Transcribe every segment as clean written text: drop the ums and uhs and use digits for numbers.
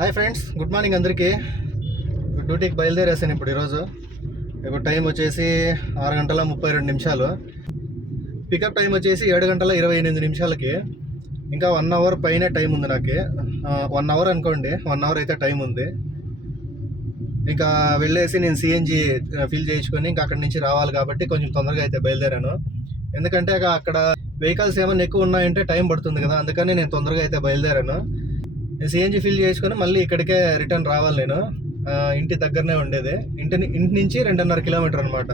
Hi friends, good morning అందరికీ. డ్యూటీకి బయలుదేరేసాను ఈరోజు. ఇప్పుడు టైం వచ్చేసి 6 గంటల 32 నిమిషాలు. పికప్ టైం వచ్చేసి 7 గంటల 28 నిమిషాలకి. ఇంకా 1 అవర్ పైన టైం ఉంది నాకు. 1 అవర్ అనుకోండి, 1 అవర్ అయితే టైం ఉంది. ఇంకా వెళ్ళేసి నేను సిఎన్జి ఫిల్ చేయించుకొని ఇంకా అక్కడి నుంచి రావాలి కాబట్టి కొంచెం తొందరగా అయితే బయలుదేరాను. ఎందుకంటే అక్కడ వెహికల్స్ ఏమైనా ఎక్కువ ఉన్నాయంటే టైం పడుతుంది కదా, అందుకని నేను తొందరగా అయితే బయలుదేరాను. సిఎన్జి ఫిల్ చేసుకొని మళ్ళీ ఇక్కడికే రిటర్న్ రావాలి. నేను ఇంటి దగ్గరనే ఉండేది. ఇంటి నుంచి 2.5 కిలోమీటర్ అనమాట.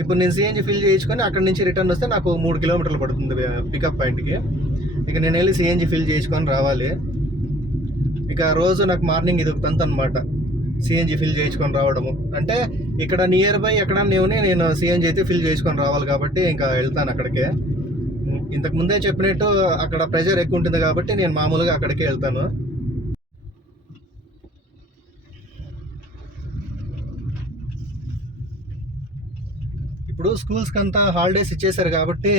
ఇప్పుడు నేను సిఎన్జి ఫిల్ చేయించుకొని అక్కడి నుంచి రిటర్న్ వస్తే నాకు 3 కిలోమీటర్లు పడుతుంది పికప్ పాయింట్కి. ఇక నేను వెళ్ళి సిఎన్జి ఫిల్ చేసుకొని రావాలి. ఇక రోజు నాకు మార్నింగ్ ఇది ఒక తంతు అనమాట, సిఎన్జి ఫిల్ చేయించుకొని రావడము. అంటే ఇక్కడ నియర్ బై ఎక్కడన్నా నేను సిఎన్జి అయితే ఫిల్ చేసుకొని రావాలి కాబట్టి ఇంకా వెళ్తాను అక్కడికే. ఇంతకు ముందే చెప్పినట్టు అక్కడ ప్రెషర్ ఎక్కువ ఉంటుంది కాబట్టి నేను మామూలుగా అక్కడికే వెళ్తాను. ఇప్పుడు స్కూల్స్కి అంతా హాలిడేస్ ఇచ్చేసారు కాబట్టి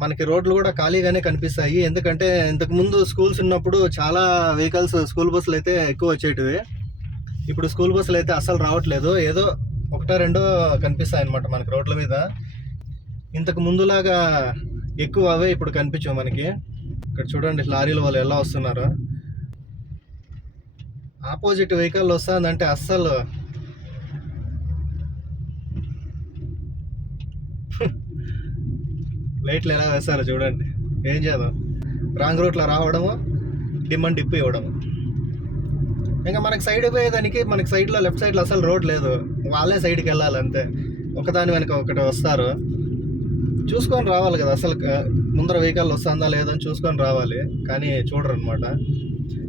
మనకి రోడ్లు కూడా ఖాళీగానే కనిపిస్తాయి. ఎందుకంటే ఇంతకుముందు స్కూల్స్ ఉన్నప్పుడు చాలా వెహికల్స్, స్కూల్ బస్సులు అయితే ఎక్కువ వచ్చేటివి. ఇప్పుడు స్కూల్ బస్సులు అయితే అస్సలు రావట్లేదు. ఏదో 1-2 కనిపిస్తాయి అన్నమాట మనకి రోడ్ల మీద. ఇంతకు ముందులాగా ఎక్కువ అవే ఇప్పుడు కనిపించవు మనకి. ఇక్కడ చూడండి లారీల వాళ్ళు ఎలా వస్తున్నారు. ఆపోజిట్ వెహికల్ వస్తుందంటే అస్సలు లైట్లు ఎలా వేస్తారో చూడండి. ఏం చేద్దాం, రాంగ్ రూట్లో రావడము, డిమ్మని డిప్పు ఇవ్వడము. ఇంకా మనకి సైడ్ పోయేదానికి మనకి సైడ్లో లెఫ్ట్ సైడ్లో అసలు రోడ్ లేదు. వాళ్ళే సైడ్కి వెళ్ళాలి అంతే. ఒకదాని వెనక ఒకటి వస్తారు. చూసుకొని రావాలి కదా, అసలు ముందర వెహికల్ వస్తుందా లేదని చూసుకొని రావాలి. కానీ చూడరు అనమాట.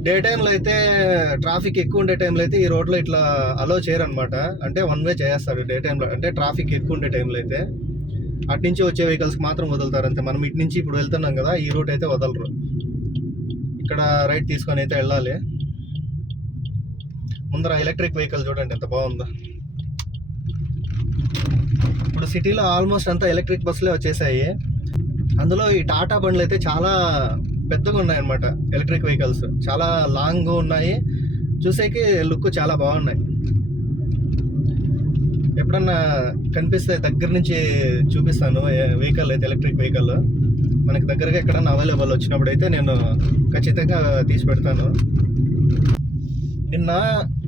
డే టైంలో అయితే, ట్రాఫిక్ ఎక్కువ ఉండే టైంలో అయితే ఈ రోడ్లో ఇట్లా అలో చేయరు అనమాట. అంటే 1 వే చేస్తాడు డే టైంలో. అంటే ట్రాఫిక్ ఎక్కువ ఉండే టైంలో అయితే అటు నుంచి వచ్చే వెహికల్స్కి మాత్రం వదులుతారు అంతే. మనం ఇటు నుంచి ఇప్పుడు వెళ్తున్నాం కదా, ఈ రూట్ అయితే వదలరు. ఇక్కడ రైట్ తీసుకొని అయితే వెళ్ళాలి. ముందర ఎలక్ట్రిక్ వెహికల్ చూడండి ఎంత బాగుందో. ఇప్పుడు సిటీలో ఆల్మోస్ట్ అంతా ఎలక్ట్రిక్ బస్సులే వచ్చేసాయి. అందులో ఈ టాటా బండ్లు అయితే చాలా పెద్దగా ఉన్నాయన్నమాట. ఎలక్ట్రిక్ వెహికల్స్ చాలా లాంగ్ ఉన్నాయి, చూసేకి లుక్ చాలా బాగున్నాయి. ఎప్పుడన్నా కనిపిస్తే దగ్గర నుంచి చూపిస్తాను వెహికల్ అయితే, ఎలక్ట్రిక్ వెహికల్ మనకి దగ్గరగా ఎక్కడన్నా అవైలబుల్ వచ్చినప్పుడు అయితే నేను ఖచ్చితంగా తీసి పెడతాను. నిన్న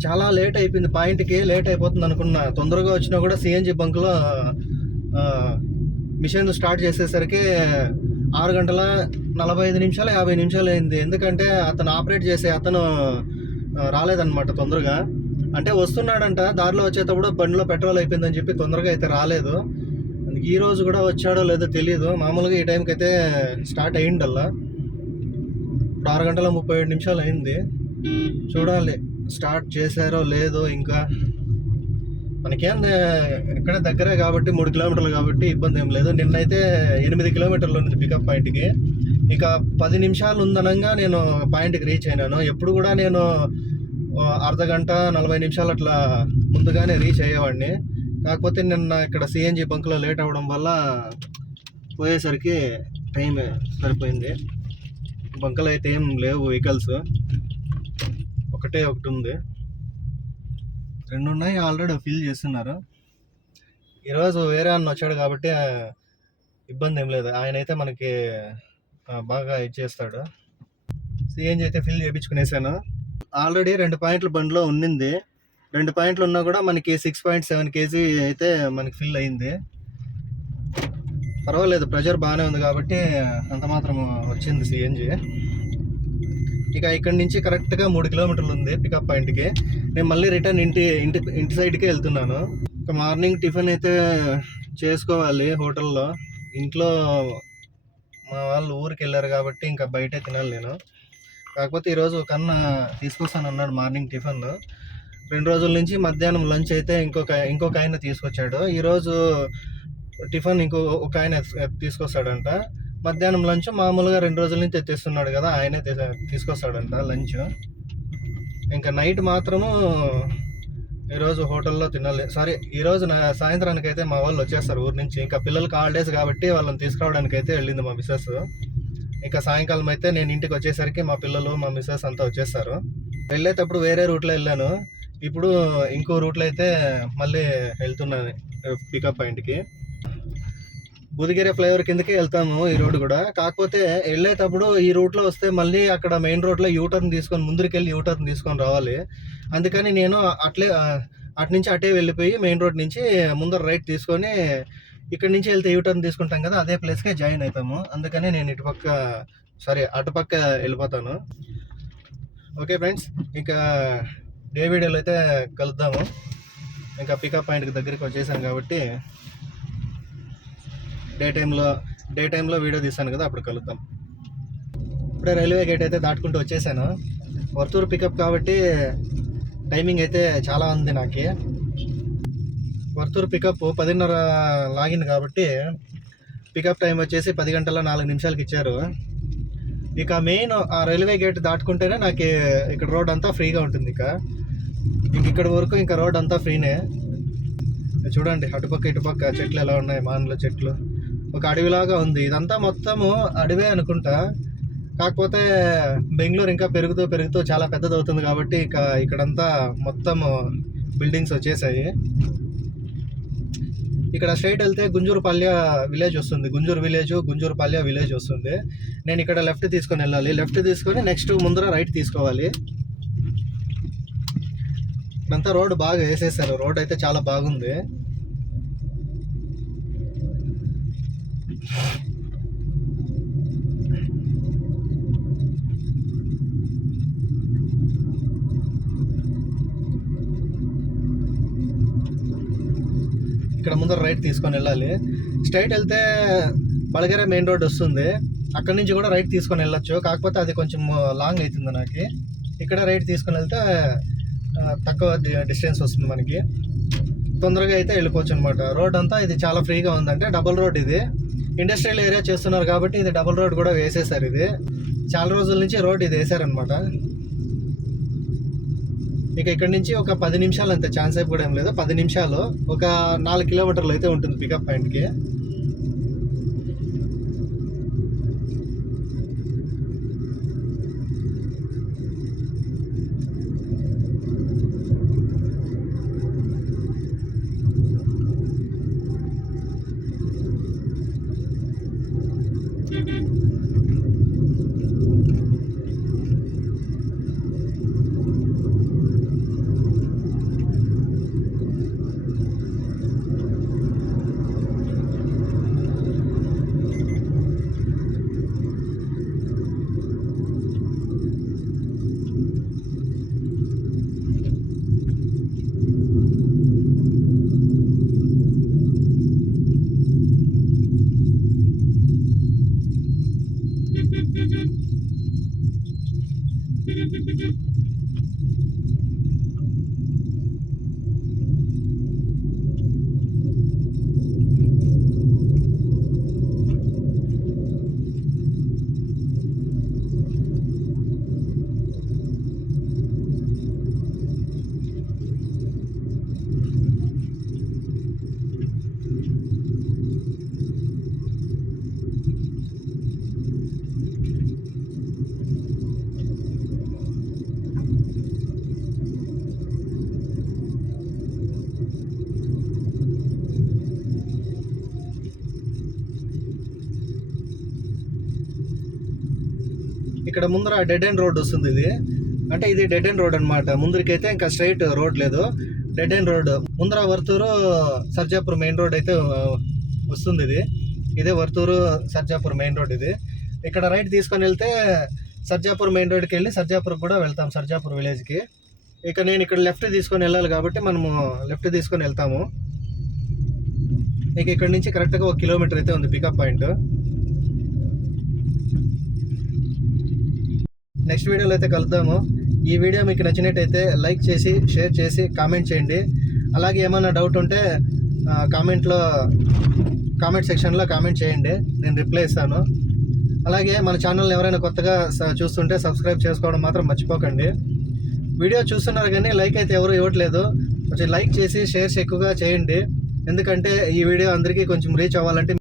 చాలా లేట్ అయిపోయింది, పాయింట్కి లేట్ అయిపోతుంది అనుకున్నా. తొందరగా వచ్చినా కూడా సిఎన్జి బంక్లో మిషన్ స్టార్ట్ చేసేసరికి 6 గంటల 45 నిమిషాలు 50 నిమిషాలు అయింది. ఎందుకంటే అతను ఆపరేట్ చేసే అతను రాలేదన్నమాట తొందరగా. అంటే వస్తున్నాడంట, దారిలో వచ్చేటప్పుడు బండిలో పెట్రోల్ అయిపోయిందని చెప్పి తొందరగా అయితే రాలేదు. ఈ రోజు కూడా వచ్చాడో లేదో తెలియదు. మామూలుగా ఈ టైంకి అయితే స్టార్ట్ అయ్యిండల్లా. ఇప్పుడు 6 గంటల 37 నిమిషాలు అయింది. చూడాలి స్టార్ట్ చేశారో లేదో. ఇంకా మనకేం ఇక్కడ దగ్గరే కాబట్టి 3 కిలోమీటర్లు కాబట్టి ఇబ్బంది ఏం లేదు. నిన్నైతే 8 కిలోమీటర్లు ఉంది పికప్ పాయింట్కి. ఇక 10 నిమిషాలు ఉందనంగా నేను పాయింట్కి రీచ్ అయినాను. ఎప్పుడు కూడా నేను అర్ధ గంట 40 నిమిషాలు అట్లా ముందుగానే రీచ్ అయ్యేవాడిని. కాకపోతే నిన్న ఇక్కడ సిఎన్జి బంక్లో లేట్ అవ్వడం వల్ల పోయేసరికి టైం సరిపోయింది. బంకులు అయితే ఏం లేవు వెహికల్స్, ఒకటి ఉంది. 2 ఉన్నాయి, ఆల్రెడీ ఫిల్ చేస్తున్నారు. ఈరోజు వేరే అన్న వచ్చాడు కాబట్టి ఇబ్బంది ఏం లేదు. ఆయన అయితే మనకి బాగా ఇచ్చేస్తాడు. సిఎన్జి అయితే ఫిల్ చేయించుకునేసాను. ఆల్రెడీ 2 పాయింట్లు బండిలో ఉన్నింది. 2 పాయింట్లు ఉన్నా కూడా మనకి 6.7 kg అయితే మనకి ఫిల్ అయింది. పర్వాలేదు, ప్రెషర్ బాగానే ఉంది కాబట్టి అంత మాత్రం వచ్చింది సిఎన్జి. ఇక ఇక్కడి నుంచి కరెక్ట్గా 3 కిలోమీటర్లు ఉంది పికప్ పాయింట్కి. నేను మళ్ళీ రిటర్న్ ఇంటి సైడ్కే వెళ్తున్నాను. ఇక మార్నింగ్ టిఫిన్ అయితే చేసుకోవాలి హోటల్లో. ఇంట్లో మా వాళ్ళు ఊరికి వెళ్ళారు కాబట్టి ఇంకా బయటే తినాలి నేను. కాకపోతే ఈరోజు కన్నా తీసుకొస్తాను అన్నాడు మార్నింగ్ టిఫిన్. 2 రోజుల నుంచి మధ్యాహ్నం లంచ్ అయితే ఇంకొక ఆయన తీసుకొచ్చాడు. ఈరోజు టిఫిన్ ఒక ఆయన తీసుకొస్తాడంట. మధ్యాహ్నం లంచ్ మామూలుగా 2 రోజుల నుంచి తెస్తున్నాడు కదా, ఆయనే తీసుకొస్తాడంట లంచ్. ఇంకా నైట్ మాత్రము ఈరోజు హోటల్లో తినాలి. ఈరోజు సాయంత్రానికి అయితే మా వాళ్ళు వచ్చేస్తారు ఊరి నుంచి. ఇంకా పిల్లలకి హాలిడేస్ కాబట్టి వాళ్ళని తీసుకురావడానికి అయితే వెళ్ళింది మా మిస్సెస్. ఇక సాయంకాలం అయితే నేను ఇంటికి వచ్చేసరికి మా పిల్లలు మా మిస్సెస్ అంతా వచ్చేస్తారు. వెళ్ళేటప్పుడు వేరే రూట్లో వెళ్ళాను, ఇప్పుడు ఇంకో రూట్లో అయితే మళ్ళీ వెళ్తున్నాను పికప్ పాయింట్కి. బుదిగెర ఫ్లైఓవర్ కిందకే వెళ్తాము ఈ రోడ్డు కూడా. కాకపోతే వెళ్ళేటప్పుడు ఈ రూట్లో వస్తే మళ్ళీ అక్కడ మెయిన్ రోడ్లో యూటర్న్ తీసుకొని ముందుకెళ్ళి యూటర్న్ తీసుకొని రావాలి. అందుకని నేను అటు నుంచి అటే వెళ్ళిపోయి మెయిన్ రోడ్ నుంచి ముందర రైట్ తీసుకొని ఇక్కడ నుంచి వెళ్తే యూటర్న్ తీసుకుంటాం కదా, అదే ప్లేస్కే జాయిన్ అవుతాము. అందుకని నేను అటుపక్క వెళ్ళిపోతాను. ఓకే ఫ్రెండ్స్, ఇంకా డే వీడియోలో అయితే కలుద్దాము. ఇంకా పికప్ పాయింట్కి దగ్గరికి వచ్చేసాను కాబట్టి డే టైంలో వీడియో తీసాను కదా, అప్పుడు కలుద్దాం. ఇప్పుడే రైల్వే గేట్ అయితే దాటుకుంటూ వచ్చేసాను. వర్తూరు పికప్ కాబట్టి టైమింగ్ అయితే చాలా ఉంది నాకు. వర్తూరు పికప్ 10:30 లాగిన్ కాబట్టి పికప్ టైం వచ్చేసి 10 గంటల 4 నిమిషాలకి ఇచ్చారు. ఇక మెయిన్ ఆ రైల్వే గేట్ దాటుకుంటేనే నాకు ఇక్కడ రోడ్ అంతా ఫ్రీగా ఉంటుంది. ఇక్కడ వరకు ఇంకా రోడ్ అంతా ఫ్రీనే. చూడండి అటుపక్క ఇటుపక్క చెట్లు ఎలా ఉన్నాయి, మానుల చెట్లు, ఒక అడవిలాగా ఉంది. ఇదంతా మొత్తము అడవే అనుకుంటా. కాకపోతే బెంగళూరు ఇంకా పెరుగుతూ చాలా పెద్దది అవుతుంది కాబట్టి ఇక్కడంతా మొత్తం బిల్డింగ్స్ వచ్చేసాయి. ఇక్కడ స్ట్రైట్ వెళ్తే గుంజూరుపల్లి విలేజ్ వస్తుంది. గుంజూరుపల్లి విలేజ్ వస్తుంది. నేను ఇక్కడ లెఫ్ట్ తీసుకొని వెళ్ళాలి. లెఫ్ట్ తీసుకొని నెక్స్ట్ ముందర రైట్ తీసుకోవాలి. ఇక్కడంతా రోడ్డు బాగా వేసేసారు. రోడ్ అయితే చాలా బాగుంది. ఇక్కడ ముందర రైట్ తీసుకొని వెళ్ళాలి. స్ట్రైట్ వెళ్తే బళగెర మెయిన్ రోడ్ వస్తుంది. అక్కడి నుంచి కూడా రైట్ తీసుకొని వెళ్ళొచ్చు. కాకపోతే అది కొంచెం లాంగ్ అవుతుంది నాకు. ఇక్కడ రైట్ తీసుకొని వెళ్తే తక్కువ డిస్టెన్స్ వస్తుంది మనకి. తొందరగా అయితే వెళ్ళిపోవచ్చు అనమాట. రోడ్ అంతా ఇది చాలా ఫ్రీగా ఉందంటే డబుల్ రోడ్. ఇది ఇండస్ట్రియల్ ఏరియా చేస్తున్నారు కాబట్టి ఇది డబుల్ రోడ్ కూడా వేసేసారు. ఇది చాలా రోజుల నుంచి రోడ్ ఇది వేసారనమాట. ఇక ఇక్కడ నుంచి ఒక 10 నిమిషాలు అంతే, ఛాన్స్ అయిపోవడం కూడా ఏం లేదు. 10 నిమిషాలు, ఒక 4 కిలోమీటర్లు అయితే ఉంటుంది పికప్ పాయింట్కి. ఇక్కడ ముందర డెడ్ ఎండ్ రోడ్ వస్తుంది. ఇది డెడ్ ఎండ్ రోడ్ అనమాట. ముందరికైతే ఇంకా స్ట్రైట్ రోడ్ లేదు, డెడ్ ఎండ్ రోడ్. ముందర వర్తూరు సర్జాపూర్ మెయిన్ రోడ్ అయితే వస్తుంది. ఇదే వర్తూరు సర్జాపూర్ మెయిన్ రోడ్. ఇక్కడ రైట్ తీసుకొని వెళ్తే సర్జాపూర్ మెయిన్ రోడ్కి వెళ్ళి సర్జాపూర్ కూడా వెళ్తాం, సర్జాపూర్ విలేజ్కి. ఇక నేను ఇక్కడ లెఫ్ట్ తీసుకొని వెళ్ళాలి కాబట్టి మనము లెఫ్ట్ తీసుకొని వెళ్తాము. ఇక ఇక్కడ నుంచి కరెక్ట్గా 1 కిలోమీటర్ అయితే ఉంది పికప్ పాయింట్. నెక్స్ట్ వీడియోలో అయితే కలుద్దాము. ఈ వీడియో మీకు నచ్చినట్టయితే లైక్ చేసి, షేర్ చేసి, కామెంట్ చేయండి. అలాగే ఏమైనా డౌట్ ఉంటే కామెంట్ సెక్షన్లో కామెంట్ చేయండి, నేను రిప్లై ఇస్తాను. అలాగే మన ఛానల్ని ఎవరైనా కొత్తగా చూస్తుంటే సబ్స్క్రైబ్ చేసుకోవడం మాత్రం మర్చిపోకండి. వీడియో చూస్తున్నారు కానీ లైక్ అయితే ఎవరు ఇవ్వట్లేదు. కొంచెం లైక్ చేసి షేర్స్ ఎక్కువగా చేయండి. ఎందుకంటే ఈ వీడియో అందరికీ కొంచెం రీచ్ అవ్వాలంటే